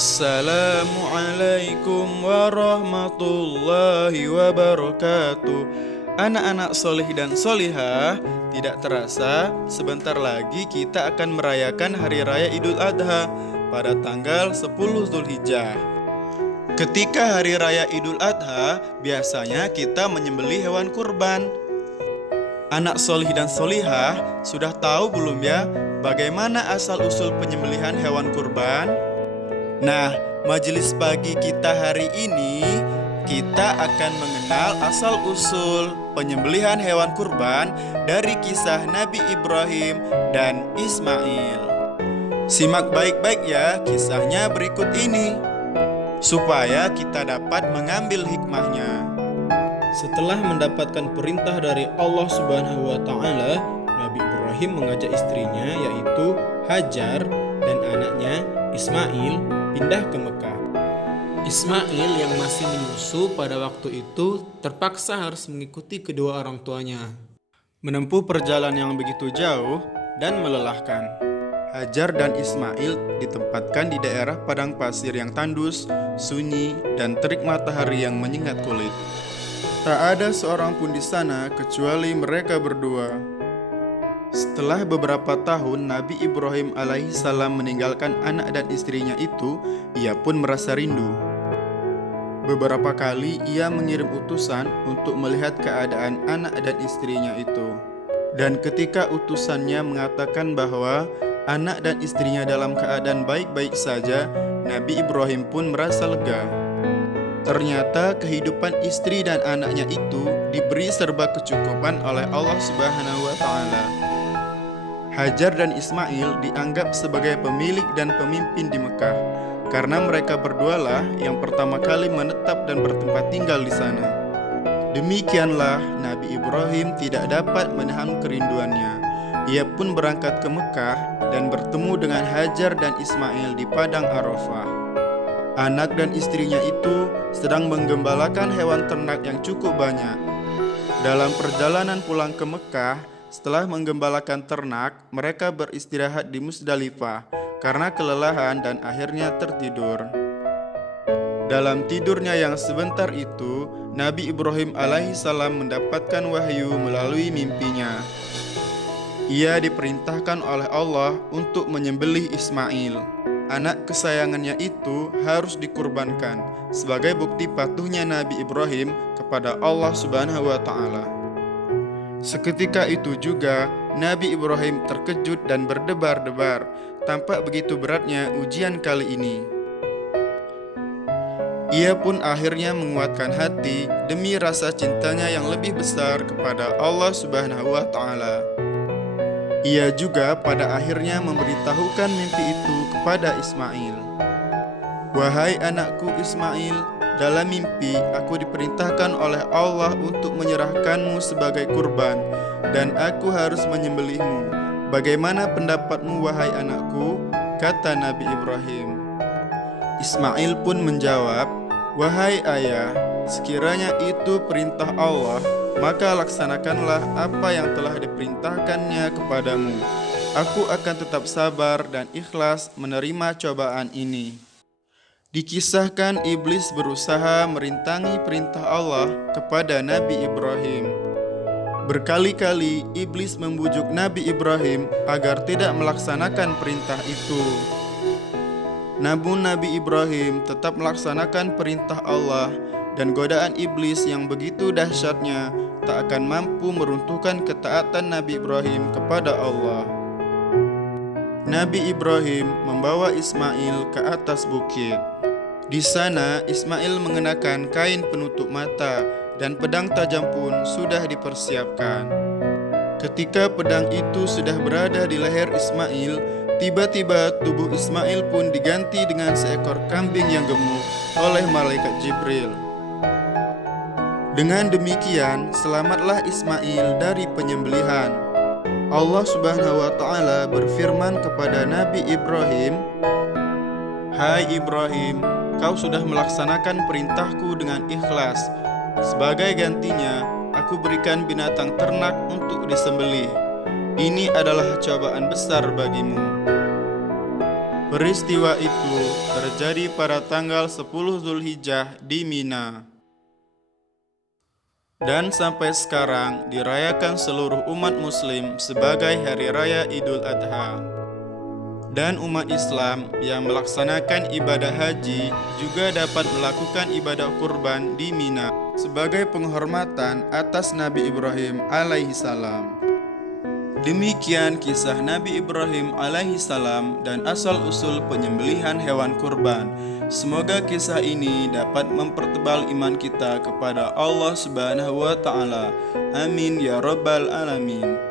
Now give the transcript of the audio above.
Assalamualaikum warahmatullahi wabarakatuh. Anak-anak solih dan solihah, tidak terasa sebentar lagi kita akan merayakan Hari Raya Idul Adha pada tanggal 10 Zulhijjah. Ketika Hari Raya Idul Adha, biasanya kita menyembelih hewan kurban. Anak solih dan solihah, sudah tahu belum ya bagaimana asal-usul penyembelihan hewan kurban? Nah, majelis pagi kita hari ini, kita akan mengenal asal-usul penyembelihan hewan kurban dari kisah Nabi Ibrahim dan Ismail. Simak baik-baik ya kisahnya berikut ini, supaya kita dapat mengambil hikmahnya. Setelah mendapatkan perintah dari Allah Subhanahu wa Ta'ala, Nabi Ibrahim mengajak istrinya, yaitu Hajar, dan anaknya Ismail pindah ke Mekah. Ismail yang masih menyusu pada waktu itu terpaksa harus mengikuti kedua orang tuanya, menempuh perjalanan yang begitu jauh dan melelahkan. Hajar dan Ismail ditempatkan di daerah padang pasir yang tandus, sunyi, dan terik matahari yang menyengat kulit. Tak ada seorang pun di sana kecuali mereka berdua. Setelah beberapa tahun Nabi Ibrahim alaihissalam meninggalkan anak dan istrinya itu, ia pun merasa rindu. Beberapa kali ia mengirim utusan untuk melihat keadaan anak dan istrinya itu. Dan ketika utusannya mengatakan bahwa anak dan istrinya dalam keadaan baik-baik saja, Nabi Ibrahim pun merasa lega. Ternyata kehidupan istri dan anaknya itu diberi serba kecukupan oleh Allah Subhanahu wa Ta'ala. Hajar dan Ismail dianggap sebagai pemilik dan pemimpin di Mekah karena mereka berdualah yang pertama kali menetap dan bertempat tinggal di sana. Demikianlah Nabi Ibrahim tidak dapat menahan kerinduannya. Ia pun berangkat ke Mekah dan bertemu dengan Hajar dan Ismail di padang Arafah. Anak dan istrinya itu sedang menggembalakan hewan ternak yang cukup banyak. Dalam perjalanan pulang ke Mekah, setelah menggembalakan ternak, mereka beristirahat di Musdalifah karena kelelahan dan akhirnya tertidur. Dalam tidurnya yang sebentar itu, Nabi Ibrahim alaihissalam mendapatkan wahyu melalui mimpinya. Ia diperintahkan oleh Allah untuk menyembelih Ismail. Anak kesayangannya itu harus dikurbankan sebagai bukti patuhnya Nabi Ibrahim kepada Allah Subhanahu wa Ta'ala. Seketika itu juga Nabi Ibrahim terkejut dan berdebar-debar. Tampak begitu beratnya ujian kali ini. Ia pun akhirnya menguatkan hati demi rasa cintanya yang lebih besar kepada Allah Subhanahu wa Ta'ala. Ia juga pada akhirnya memberitahukan mimpi itu kepada Ismail. Wahai anakku Ismail, dalam mimpi aku diperintahkan oleh Allah untuk menyerahkanmu sebagai kurban, dan aku harus menyembelihmu. Bagaimana pendapatmu wahai anakku? Kata Nabi Ibrahim. Ismail pun menjawab, wahai ayah, sekiranya itu perintah Allah, maka laksanakanlah apa yang telah diperintahkannya kepadamu. Aku akan tetap sabar dan ikhlas menerima cobaan ini. Dikisahkan iblis berusaha merintangi perintah Allah kepada Nabi Ibrahim. Berkali-kali iblis membujuk Nabi Ibrahim agar tidak melaksanakan perintah itu. Namun Nabi Ibrahim tetap melaksanakan perintah Allah, dan godaan iblis yang begitu dahsyatnya tak akan mampu meruntuhkan ketaatan Nabi Ibrahim kepada Allah. Nabi Ibrahim membawa Ismail ke atas bukit. Di sana Ismail mengenakan kain penutup mata dan pedang tajam pun sudah dipersiapkan. Ketika pedang itu sudah berada di leher Ismail, tiba-tiba tubuh Ismail pun diganti dengan seekor kambing yang gemuk oleh malaikat Jibril. Dengan demikian, selamatlah Ismail dari penyembelihan. Allah Subhanahu wa Ta'ala berfirman kepada Nabi Ibrahim, hai Ibrahim, kau sudah melaksanakan perintahku dengan ikhlas. Sebagai gantinya, aku berikan binatang ternak untuk disembelih. Ini adalah cobaan besar bagimu. Peristiwa itu terjadi pada tanggal 10 Zulhijjah di Mina. Dan sampai sekarang dirayakan seluruh umat muslim sebagai Hari Raya Idul Adha. Dan umat Islam yang melaksanakan ibadah haji juga dapat melakukan ibadah kurban di Mina sebagai penghormatan atas Nabi Ibrahim alaihi salam. Demikian kisah Nabi Ibrahim alaihi salam dan asal-usul penyembelihan hewan kurban. Semoga kisah ini dapat mempertebal iman kita kepada Allah Subhanahu wa taala. Amin ya rabbal alamin.